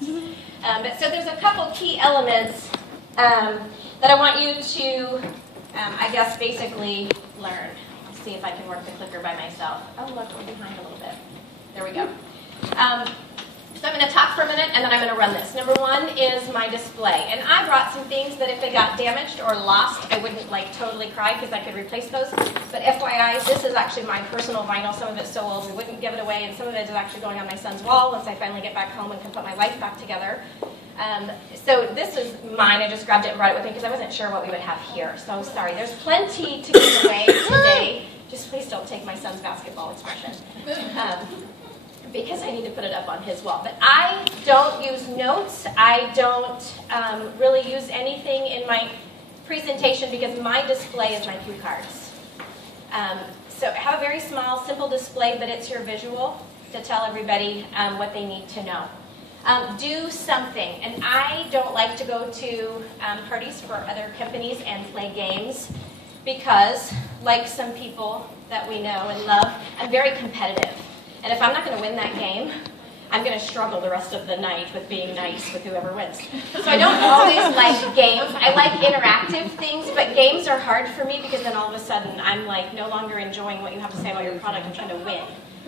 But so there's a couple key elements that I want you to, I guess, basically learn. Let's see if I can work the clicker by myself. Oh, look, we're behind a little bit. There we go. So I'm going to talk for a minute, and then I'm going to run this. Number one is my display. And I brought some things that if they got damaged or lost, I wouldn't like totally cry because I could replace those. But FYI, this is actually my personal vinyl. Some of it's so old we wouldn't give it away, and some of it is actually going on my son's wall once I finally get back home and can put my life back together. So this is mine. I just grabbed it and brought it with me because I wasn't sure what we would have here. So sorry. There's plenty to give away today. Just please don't take my son's basketball expression. Because I need to put it up on his wall. But I don't use notes. I don't really use anything in my presentation because my display is my cue cards. So I have a very small, simple display, but it's your visual to tell everybody what they need to know. Do something. And I don't like to go to parties for other companies and play games because, like some people that we know and love, I'm very competitive. And if I'm not going to win that game, I'm going to struggle the rest of the night with being nice with whoever wins. So I don't always like games. I like interactive things, but games are hard for me because then all of a sudden I'm like no longer enjoying what you have to say about your product. I'm trying to win,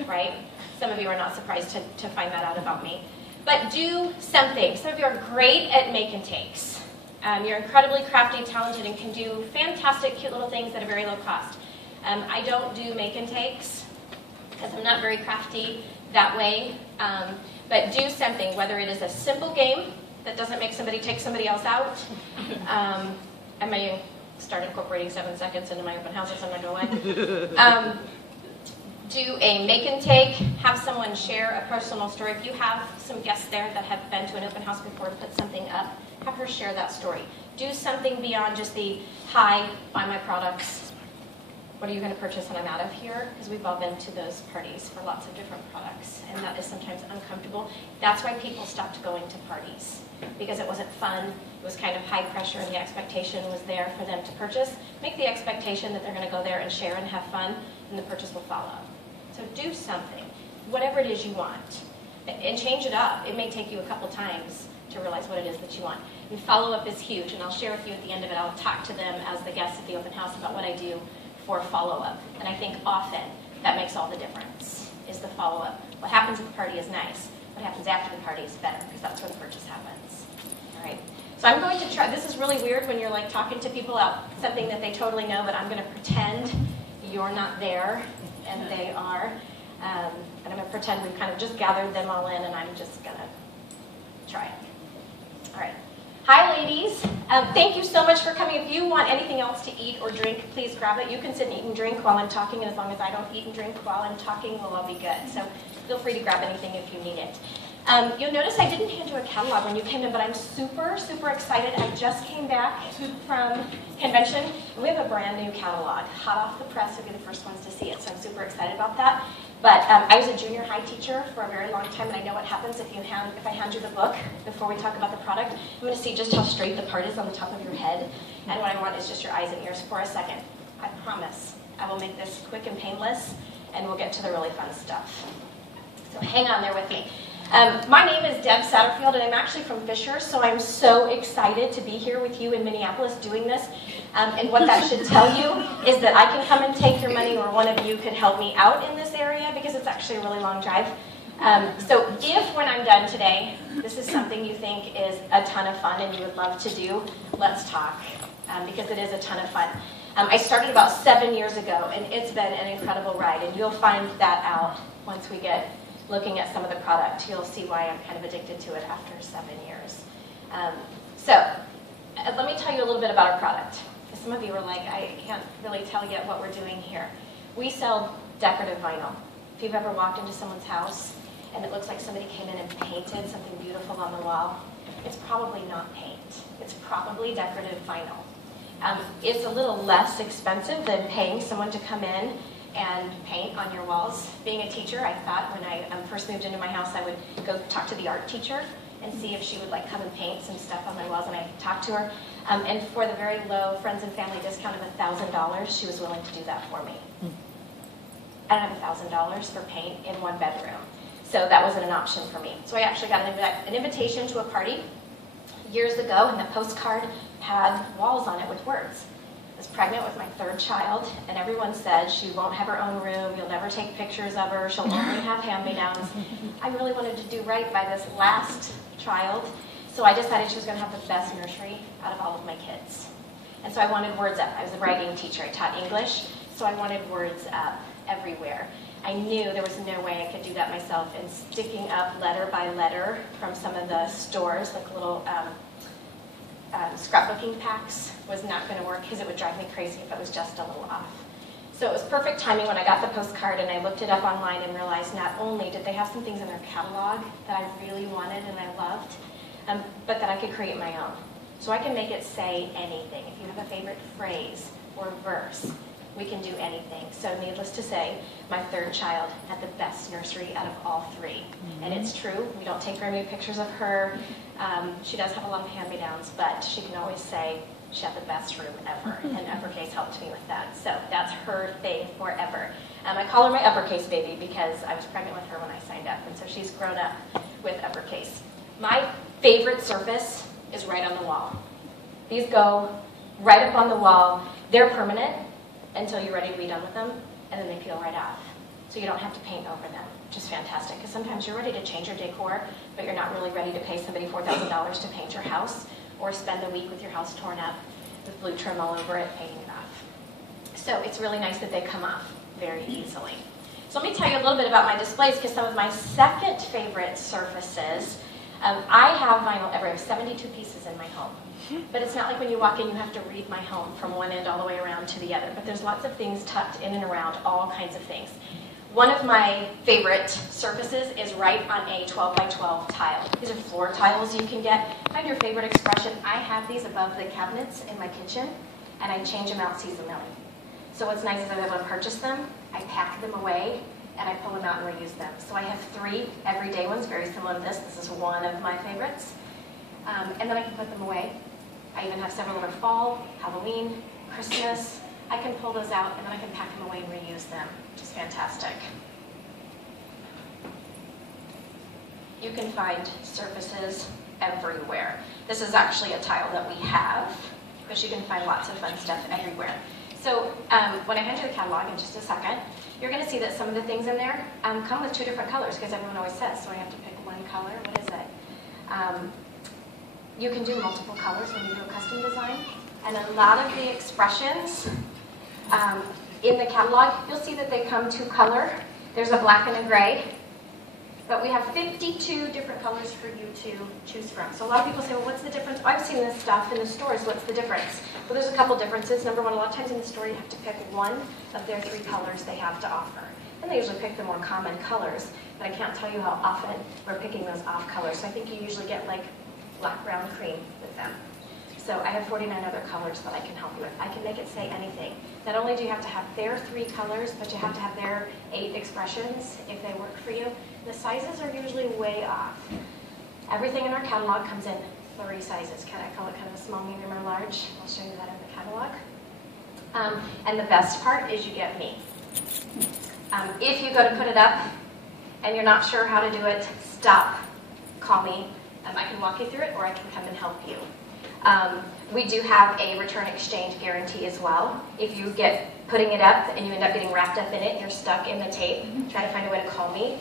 right? Some of you are not surprised to find that out about me. But do something. Some of you are great at make and takes. You're incredibly crafty, talented, and can do fantastic, cute little things at a very low cost. I don't do make and takes because I'm not very crafty that way. But do something, whether it is a simple game that doesn't make somebody take somebody else out. I may start incorporating 7 seconds into my open houses. I'm not going to lie. Do a make and take. Have someone share a personal story. If you have some guests there that have been to an open house before and put something up, have her share that story. Do something beyond just the, hi, buy my products. What are you going to purchase when I'm out of here? Because we've all been to those parties for lots of different products, and that is sometimes uncomfortable. That's why people stopped going to parties, because it wasn't fun. It was kind of high pressure, and the expectation was there for them to purchase. Make the expectation that they're going to go there and share and have fun, and the purchase will follow. So do something, whatever it is you want, and change it up. It may take you a couple times to realize what it is that you want. And follow-up is huge, and I'll share with you at the end of it. I'll talk to them as the guests at the open house about what I do for follow-up. And I think often that makes all the difference, is the follow-up. What happens at the party is nice. What happens after the party is better, because that's where the purchase happens. All right. So I'm going to try, this is really weird when you're like talking to people about something that they totally know, but I'm going to pretend you're not there, and they are. And I'm going to pretend we've kind of just gathered them all in, and I'm just going to try it. All right. Hi, ladies. Thank you so much for coming. If you want anything else to eat or drink, please grab it. You can sit and eat and drink while I'm talking, and as long as I don't eat and drink while I'm talking, we'll all be good. So feel free to grab anything if you need it. You'll notice I didn't hand you a catalog when you came in, but I'm super, super excited. I just came back from convention, and we have a brand new catalog. Hot off the press, you'll be the first ones to see it, so I'm super excited about that. But I was a junior high teacher for a very long time, and I know what happens if I hand you the book before we talk about the product. I'm going to see just how straight the part is on the top of your head, and what I want is just your eyes and ears for a second. I promise I will make this quick and painless, and we'll get to the really fun stuff. So hang on there with me. My name is Deb Satterfield, and I'm actually from Fisher, so I'm so excited to be here with you in Minneapolis doing this. And what that should tell you is that I can come and take your money, or one of you could help me out in this area, because it's actually a really long drive. So if, when I'm done today, this is something you think is a ton of fun and you would love to do, let's talk, because it is a ton of fun. I started about 7 years ago, and it's been an incredible ride, and you'll find that out once we get looking at some of the product. You'll see why I'm kind of addicted to it after 7 years. So let me tell you a little bit about our product. Some of you are like, I can't really tell yet what we're doing here. We sell decorative vinyl. If you've ever walked into someone's house and it looks like somebody came in and painted something beautiful on the wall, it's probably not paint. It's probably decorative vinyl. It's a little less expensive than paying someone to come in and paint on your walls. Being a teacher, I thought when I first moved into my house, I would go talk to the art teacher and see if she would like come and paint some stuff on my walls, and I talked to her. And for the very low friends and family discount of $1,000, she was willing to do that for me. I don't have $1,000 for paint in one bedroom. So that wasn't an option for me. So I actually got an invitation to a party years ago, and the postcard had walls on it with words. I was pregnant with my 3rd child, and everyone said she won't have her own room, you'll never take pictures of her, she'll only have hand-me-downs. I really wanted to do right by this last child, so I decided she was going to have the best nursery out of all of my kids. And so I wanted words up. I was a writing teacher. I taught English, so I wanted words up everywhere. I knew there was no way I could do that myself, and sticking up letter by letter from some of the stores, like little scrapbooking packs, was not going to work because it would drive me crazy if it was just a little off. So it was perfect timing when I got the postcard and I looked it up online and realized not only did they have some things in their catalog that I really wanted and I loved, but that I could create my own. So I can make it say anything. If you have a favorite phrase or verse, we can do anything. So needless to say, my 3rd child had the best nursery out of all 3. Mm-hmm. And it's true, we don't take very many pictures of her. She does have a lot of hand-me-downs, but she can always say she had the best room ever. And Uppercase helped me with that. So that's her thing forever. I call her my Uppercase baby because I was pregnant with her when I signed up. And so she's grown up with Uppercase. My favorite surface is right on the wall. These go right up on the wall. They're permanent until you're ready to be done with them, and then they peel right off. So you don't have to paint over them, which is fantastic, because sometimes you're ready to change your decor, but you're not really ready to pay somebody $4,000 to paint your house, or spend the week with your house torn up with blue trim all over it, painting it off. So it's really nice that they come off very easily. So let me tell you a little bit about my displays, because some of my second favorite surfaces, I have vinyl everywhere. I have 72 pieces in my home. But it's not like when you walk in, you have to read my home from one end all the way around to the other. But there's lots of things tucked in and around, all kinds of things. One of my favorite surfaces is right on a 12 by 12 tile. These are floor tiles you can get. Find your favorite expression. I have these above the cabinets in my kitchen, and I change them out seasonally. So what's nice is I'm able to purchase them, I pack them away, and I pull them out and reuse them. So I have 3 everyday ones, very similar to this. This is one of my favorites. And then I can put them away. I even have several that are fall, Halloween, Christmas. I can pull those out and then I can pack them away and reuse them, which is fantastic. You can find surfaces everywhere. This is actually a tile that we have, but you can find lots of fun stuff everywhere. So when I hand you the catalog in just a second, you're going to see that some of the things in there come with 2 different colors, because everyone always says, so I have to pick one color. What is it? You can do multiple colors when you do a custom design. And a lot of the expressions in the catalog, you'll see that they come 2 color. There's a black and a gray. But we have 52 different colors for you to choose from. So a lot of people say, well, what's the difference? I've seen this stuff in the stores. What's the difference? Well, there's a couple differences. Number one, a lot of times in the store, you have to pick one of their 3 colors they have to offer. And they usually pick the more common colors. But I can't tell you how often we're picking those off colors. So I think you usually get like black, brown, cream with them. So I have 49 other colors that I can help you with. I can make it say anything. Not only do you have to have their 3 colors, but you have to have their 8 expressions if they work for you. The sizes are usually way off. Everything in our catalog comes in 3 sizes. I call it kind of a small, medium, or large. I'll show you that in the catalog. And the best part is you get me. If you go to put it up and you're not sure how to do it, stop, call me. I can walk you through it, or I can come and help you. We do have a return exchange guarantee as well. If you get putting it up and you end up getting wrapped up in it and you're stuck in the tape, try to find a way to call me,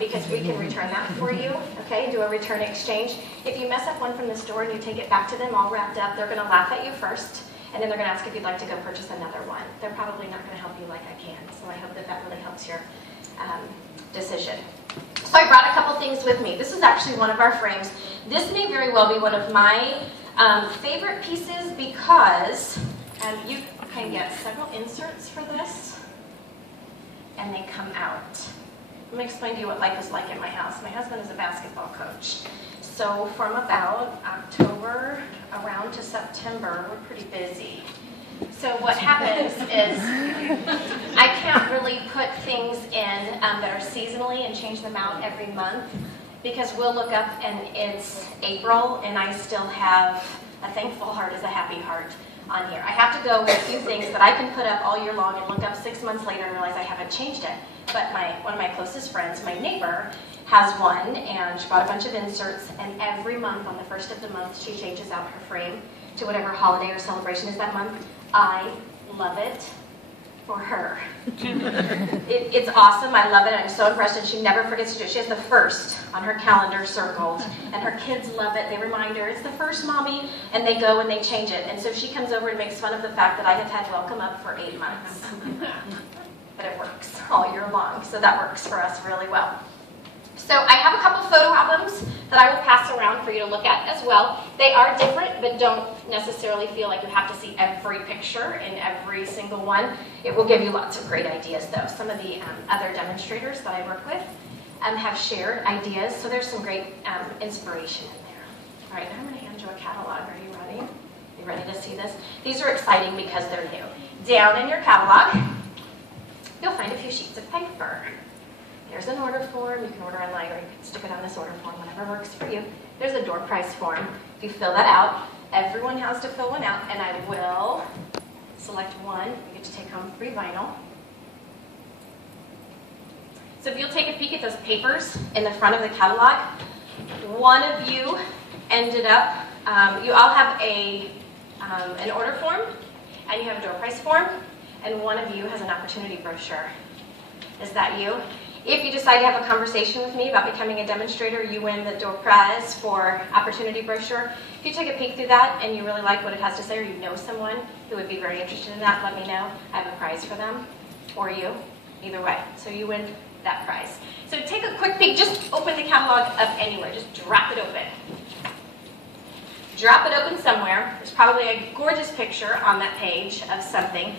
because we can return that for you, okay, do a return exchange. If you mess up one from the store and you take it back to them all wrapped up, they're going to laugh at you first, and then they're going to ask if you'd like to go purchase another one. They're probably not going to help you like I can, so I hope that that really helps your decision. So I brought a couple things with me. This is actually one of our frames. This may very well be one of my favorite pieces because you can get several inserts for this, and they come out. Let me explain to you what life is like in my house. My husband is a basketball coach. So from about October around to September, we're pretty busy. So what happens is I can't really put things in that are seasonally and change them out every month, because we'll look up and it's April and I still have a thankful heart is a happy heart on here. I have to go with a few things that I can put up all year long and look up 6 months later and realize I haven't changed it. But one of my closest friends, my neighbor, has one, and she bought a bunch of inserts, and every month on the first of the month she changes out her frame to whatever holiday or celebration is that month. I love it for her. It's awesome. I love it. I'm so impressed, and she never forgets to do it. She has the first on her calendar circled, and her kids love it. They remind her, it's the first, Mommy, and they go and they change it. And so she comes over and makes fun of the fact that I have had Welcome Up for 8 months. But it works all year long, so that works for us really well. So I have a couple photo albums that I will pass around for you to look at as well. They are different, but don't necessarily feel like you have to see every picture in every single one. It will give you lots of great ideas, though. Some of the other demonstrators that I work with have shared ideas, so there's some great inspiration in there. All right, now I'm going to hand you a catalog. Are you ready? You ready to see this? These are exciting because they're new. Down in your catalog, you'll find a few sheets of paper. There's an order form. You can order online, or you can stick it on this order form, whatever works for you. There's a door prize form. If you fill that out, everyone has to fill one out, and I will select one. You get to take home free vinyl. So if you'll take a peek at those papers in the front of the catalog, one of you ended up, you all have an order form, and you have a door prize form, and one of you has an opportunity brochure. Is that you? If you decide to have a conversation with me about becoming a demonstrator, you win the door prize for opportunity brochure. If you take a peek through that and you really like what it has to say, or you know someone who would be very interested in that, let me know. I have a prize for them, or you, either way. So you win that prize. So take a quick peek. Just open the catalog up anywhere. Just drop it open. Drop it open somewhere. There's probably a gorgeous picture on that page of something.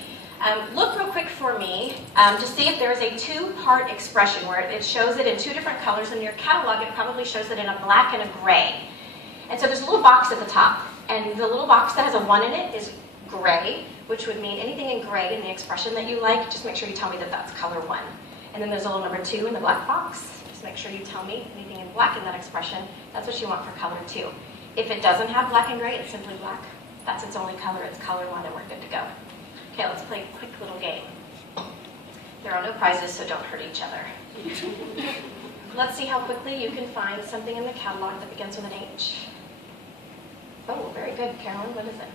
Look real quick for me to see if there is a two-part expression where it shows it in two different colors. In your catalog, it probably shows it in a black and a gray. And so there's a little box at the top, and the little box that has a 1 in it is gray, which would mean anything in gray in the expression that you like. Just make sure you tell me that that's color 1. And then there's a little number 2 in the black box. Just make sure you tell me anything in black in that expression. That's what you want for color 2. If it doesn't have black and gray, it's simply black. That's its only color. It's color 1, and we're good to go. Okay, let's play a quick little game. There are no prizes, so don't hurt each other. Let's see how quickly you can find something in the catalog that begins with an H. Oh, very good, Carolyn. What is it?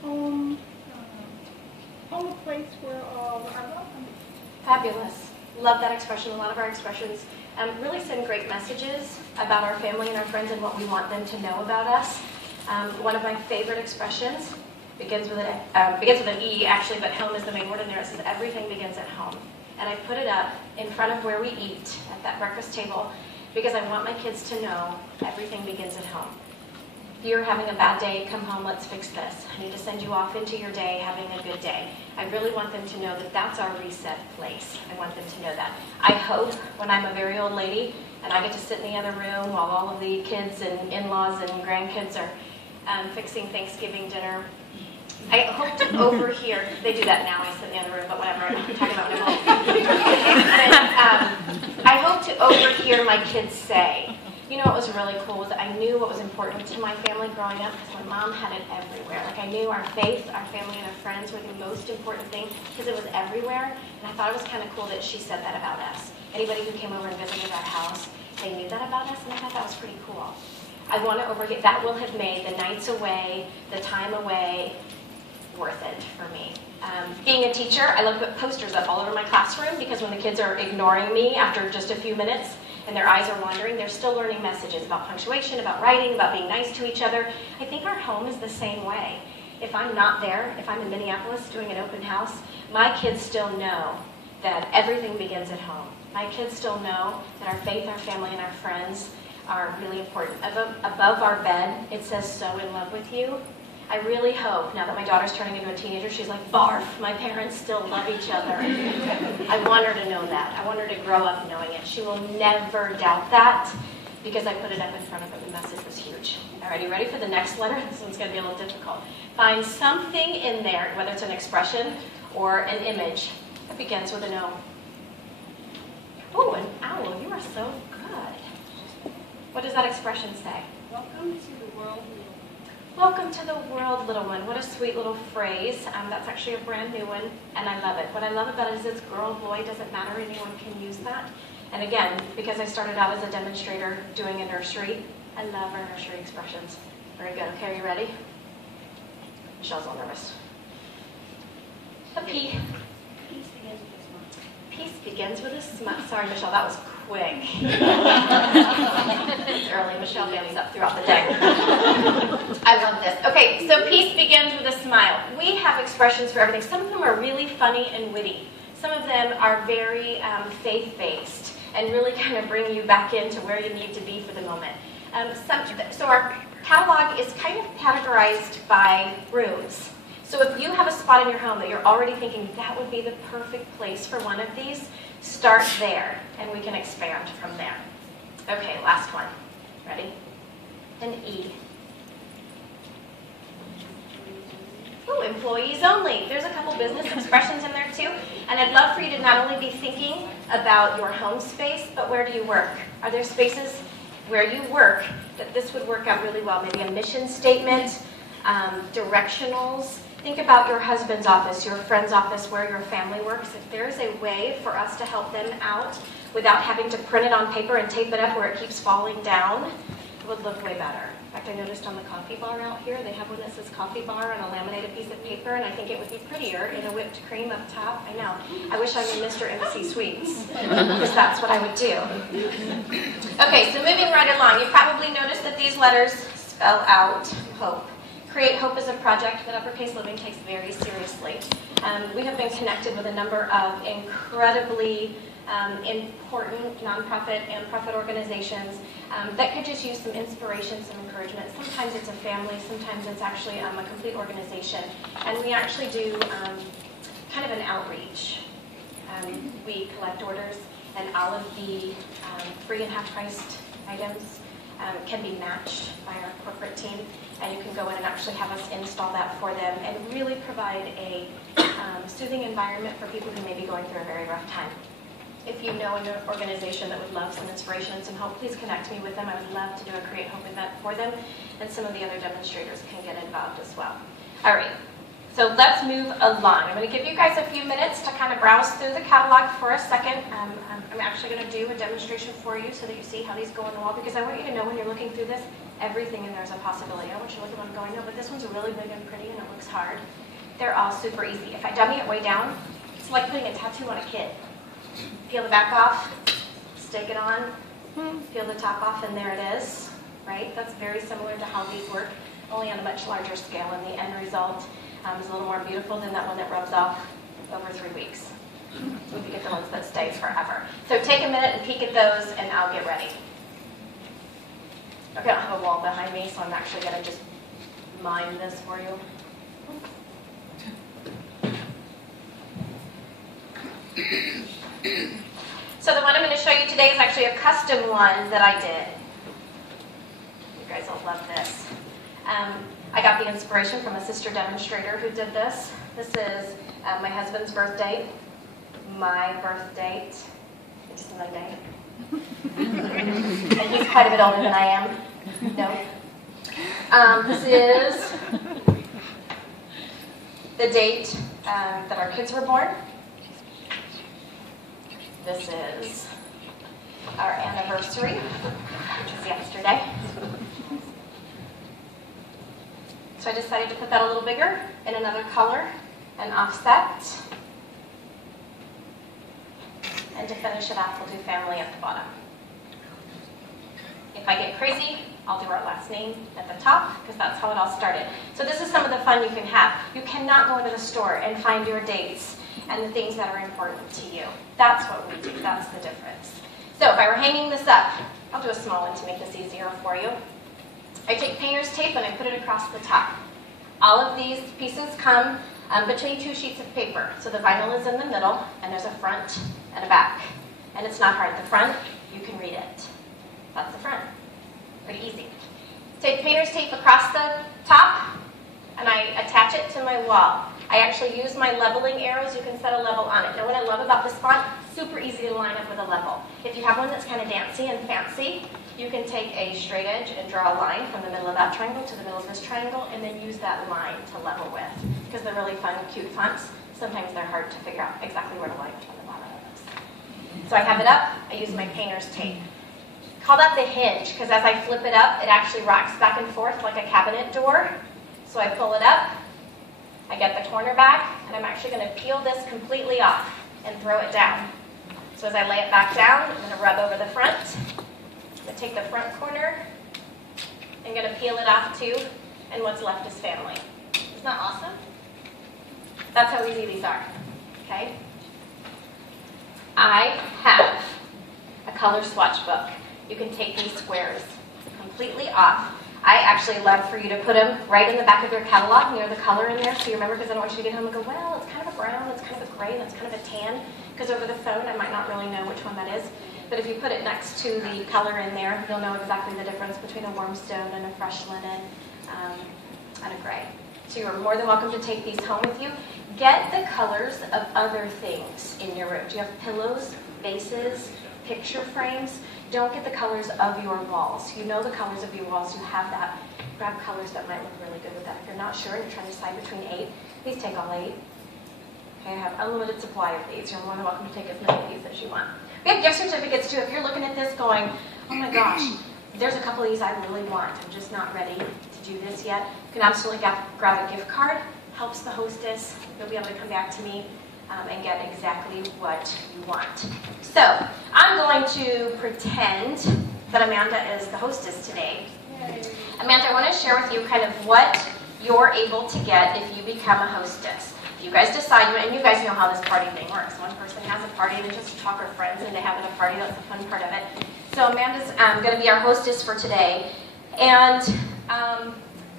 Home, a place where I love them. Fabulous. Love that expression. A lot of our expressions really send great messages about our family and our friends and what we want them to know about us. One of my favorite expressions begins with an E, actually, but home is the main word in there. It says everything begins at home. And I put it up in front of where we eat at that breakfast table because I want my kids to know everything begins at home. If you're having a bad day, come home, let's fix this. I need to send you off into your day having a good day. I really want them to know that that's our reset place. I want them to know that. I hope when I'm a very old lady and I get to sit in the other room while all of the kids and in-laws and grandkids are fixing Thanksgiving dinner, I hope to overhear, they do that now, I sit in the other room, but whatever, I'm talking about when I'm old. I hope to overhear my kids say, you know what was really cool was I knew what was important to my family growing up because my mom had it everywhere. Like I knew our faith, our family, and our friends were the most important thing because it was everywhere, and I thought it was kind of cool that she said that about us. Anybody who came over and visited our house, they knew that about us, and I thought that was pretty cool. I want to overhear, that will have made the nights away, the time away, worth it for me. Being a teacher, I love to put posters up all over my classroom because when the kids are ignoring me after just a few minutes and their eyes are wandering, they're still learning messages about punctuation, about writing, about being nice to each other. I think our home is the same way. If I'm not there, if I'm in Minneapolis doing an open house, my kids still know that everything begins at home. My kids still know that our faith, our family, and our friends are really important. Above our bed, it says, "So in love with you." I really hope, now that my daughter's turning into a teenager, she's like, barf, my parents still love each other. I want her to know that. I want her to grow up knowing it. She will never doubt that because I put it up in front of her. The message was huge. All right, you ready for the next letter? This one's going to be a little difficult. Find something in there, whether it's an expression or an image, that begins with an O. Oh, an owl. You are so good. What does that expression say? Welcome to the world we live Welcome to the world, little one. What a sweet little phrase. That's actually a brand new one, and I love it. What I love about it is it's girl, boy, doesn't matter. Anyone can use that. And again, because I started out as a demonstrator doing a nursery, I love our nursery expressions. Very good. Okay, are you ready? Michelle's all nervous. A P. Peace begins with a smile. Sorry, Michelle, that was quick. It's early. Michelle gets up throughout the day. I love this. Okay, so peace begins with a smile. We have expressions for everything. Some of them are really funny and witty. Some of them are very faith-based and really kind of bring you back into where you need to be for the moment. So our catalog is kind of categorized by rooms. So if you have a spot in your home that you're already thinking that would be the perfect place for one of these, start there, and we can expand from there. Okay, last one. Ready? An E. Oh, employees only. There's a couple business expressions in there too. And I'd love for you to not only be thinking about your home space, but where do you work? Are there spaces where you work that this would work out really well? Maybe a mission statement, directionals. Think about your husband's office, your friend's office, where your family works. If there's a way for us to help them out without having to print it on paper and tape it up where it keeps falling down, it would look way better. In fact, I noticed on the coffee bar out here, they have one that says coffee bar on a laminated piece of paper, and I think it would be prettier in a whipped cream up top. I know. I wish I knew Mr. Embassy Sweets, because that's what I would do. Okay, so moving right along, you probably noticed that these letters spell out hope. Create Hope is a project that Uppercase Living takes very seriously. We have been connected with a number of incredibly important nonprofit and profit organizations that could just use some inspiration, some encouragement. Sometimes it's a family, sometimes it's actually a complete organization. And we actually do kind of an outreach. We collect orders, and all of the free and half-priced items can be matched by our corporate team, and you can go in and actually have us install that for them and really provide a soothing environment for people who may be going through a very rough time. If you know an organization that would love some inspiration and some hope, please connect me with them. I would love to do a Create Hope event for them, and some of the other demonstrators can get involved as well. All right, so let's move along. I'm going to give you guys a few minutes to kind of browse through the catalog for a second. I'm actually going to do a demonstration for you so that you see how these go on the wall, because I want you to know when you're looking through this, everything in there is a possibility. I don't want you to look at one going, no, but this one's really big and pretty and it looks hard. They're all super easy. If I dummy it way down, it's like putting a tattoo on a kid. Peel the back off, stick it on, peel the top off, and there it is, right? That's very similar to how these work, only on a much larger scale, and the end result is a little more beautiful than that one that rubs off over 3 weeks. If you get the ones that stays forever. So take a minute and peek at those, and I'll get ready. Okay, I don't have a wall behind me, so I'm actually going to just mime this for you. So the one I'm going to show you today is actually a custom one that I did. You guys will love this. I got the inspiration from a sister demonstrator who did this. This is my husband's birth date, my birth date, which is Monday. And he's quite a bit older than I am. No. This is the date that our kids were born. This is our anniversary, which is yesterday. So I decided to put that a little bigger in another color and offset. And to finish it off, we'll do family at the bottom. If I get crazy, I'll do our last name at the top, because that's how it all started. So this is some of the fun you can have. You cannot go into the store and find your dates and the things that are important to you. That's what we do. That's the difference. So if I were hanging this up, I'll do a small one to make this easier for you. I take painter's tape and I put it across the top. All of these pieces come between 2 sheets of paper. So the vinyl is in the middle, and there's a front and a back. And it's not hard. The front, you can read it. That's the front. Pretty easy. Take painter's tape across the top, and I attach it to my wall. I actually use my leveling arrows. You can set a level on it. Now what I love about this font, super easy to line up with a level. If you have one that's kind of dancy and fancy, you can take a straight edge and draw a line from the middle of that triangle to the middle of this triangle, and then use that line to level with. Because they're really fun, cute fonts. Sometimes they're hard to figure out exactly where to line from the bottom of this. So I have it up, I use my painter's tape. Call that the hinge, because as I flip it up, it actually rocks back and forth like a cabinet door. So I pull it up, I get the corner back, and I'm actually going to peel this completely off and throw it down. So as I lay it back down, I'm going to rub over the front. I'm going to take the front corner, I'm going to peel it off too, and what's left is family. Isn't that awesome? That's how easy these are, okay? I have a color swatch book. You can take these squares completely off. I actually love for you to put them right in the back of your catalog near the color in there, so you remember, because I don't want you to get home and go, well, it's kind of a brown, it's kind of a gray, and it's kind of a tan, because over the phone I might not really know which one that is. But if you put it next to the color in there, you'll know exactly the difference between a warm stone and a fresh linen and a gray. So you're more than welcome to take these home with you. Get the colors of other things in your room. Do you have pillows, vases, picture frames? Don't get the colors of your walls. You know the colors of your walls. You have that. Grab colors that might look really good with that. If you're not sure and you're trying to decide between 8, please take all 8. Okay, I have unlimited supply of these. You're more than welcome to take as many of these as you want. We have gift certificates too. If you're looking at this going, oh my gosh, there's a couple of these I really want. I'm just not ready to do this yet. You can absolutely grab a gift card. Helps the hostess. You'll be able to come back to me and get exactly what you want. So I'm going to pretend that Amanda is the hostess today. Yay. Amanda, I want to share with you kind of what you're able to get if you become a hostess. If you guys decide, and you guys know how this party thing works. One person has a party, they just talk her friends and they have a party. That's the fun part of it. So Amanda's going to be our hostess for today. And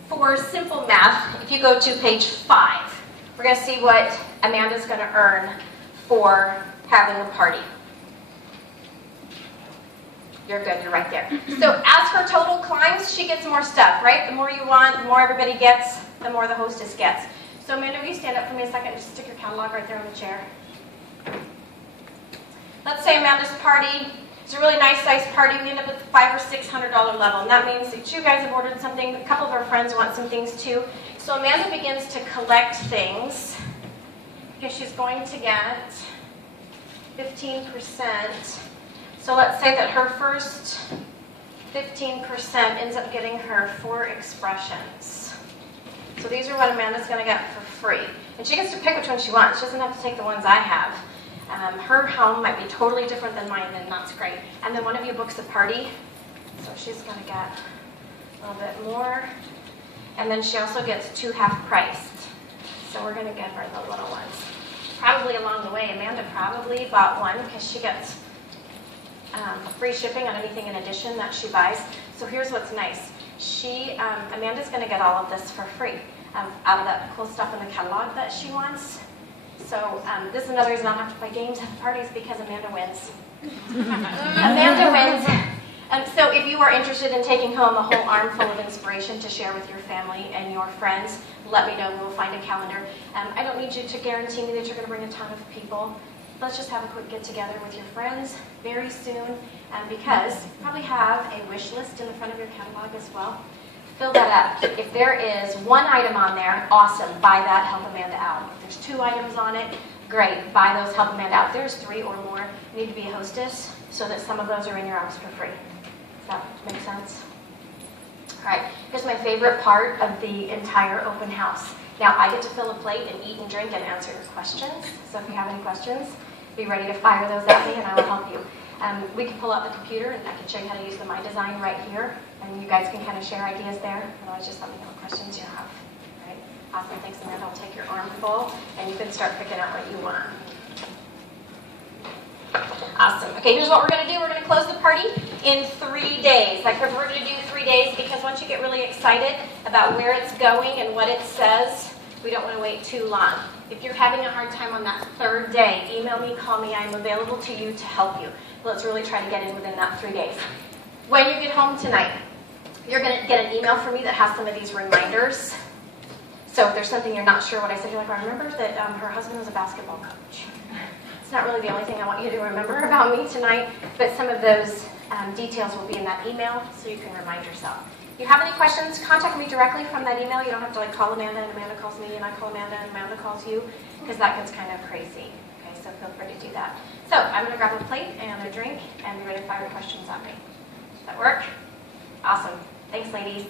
for simple math, if you go to page 5, we're going to see what Amanda's going to earn for having a party. You're good, you're right there. So as her total climbs, she gets more stuff, right? The more you want, the more everybody gets, the more the hostess gets. So Amanda, will you stand up for me a second and just stick your catalog right there on the chair? Let's say Amanda's party. It's a really nice size party. We end up with the $500 or $600 level. And that means that you guys have ordered something. A couple of our friends want some things too. So Amanda begins to collect things because she's going to get 15%. So let's say that her first 15% ends up getting her 4 expressions. So these are what Amanda's going to get for free. And she gets to pick which one she wants. She doesn't have to take the ones I have. Her home might be totally different than mine, and that's great. And then one of you books a party, so she's going to get a little bit more. And then she also gets 2 half-priced. So we're going to give her the little ones. Probably along the way, Amanda probably bought one because she gets free shipping on anything in addition that she buys. So here's what's nice. Amanda's going to get all of this for free out of that cool stuff in the catalog that she wants. So this is another reason I don't have to play games at parties, because Amanda wins. Amanda wins. So if you are interested in taking home a whole armful of inspiration to share with your family and your friends, let me know. We'll find a calendar. I don't need you to guarantee me that you're going to bring a ton of people. Let's just have a quick get-together with your friends very soon, because you probably have a wish list in the front of your catalog as well. Fill that up. If there is 1 item on there, awesome. Buy that, help Amanda out. If there's 2 items on it, great. Buy those, help Amanda out. If there's 3 or more, you need to be a hostess so that some of those are in your arms for free. Does that make sense? All right, here's my favorite part of the entire open house. Now, I get to fill a plate and eat and drink and answer your questions. So if you have any questions, be ready to fire those at me and I will help you. We can pull out the computer and I can show you how to use the My Design right here. And you guys can kind of share ideas there. Otherwise, just let me know what questions you have. All right? Awesome. Thanks, Amanda. I'll take your armful and you can start picking out what you want. Awesome. Okay, here's what we're going to do. We're going to close the party in 3 days. I prefer to do 3 days because once you get really excited about where it's going and what it says, we don't want to wait too long. If you're having a hard time on that 3rd day, email me, call me. I'm available to you to help you. Let's really try to get in within that 3 days. When you get home tonight, you're going to get an email from me that has some of these reminders. So if there's something you're not sure what I said, you're like, I remember that her husband was a basketball coach. not really the only thing I want you to remember about me tonight, but some of those details will be in that email, so you can remind yourself. If you have any questions, contact me directly from that email. You don't have to call Amanda, and Amanda calls me, and I call Amanda, and Amanda calls you, because that gets kind of crazy. Okay, so feel free to do that. So I'm going to grab a plate and a drink, and be ready to fire questions at me. Does that work? Awesome. Thanks, ladies.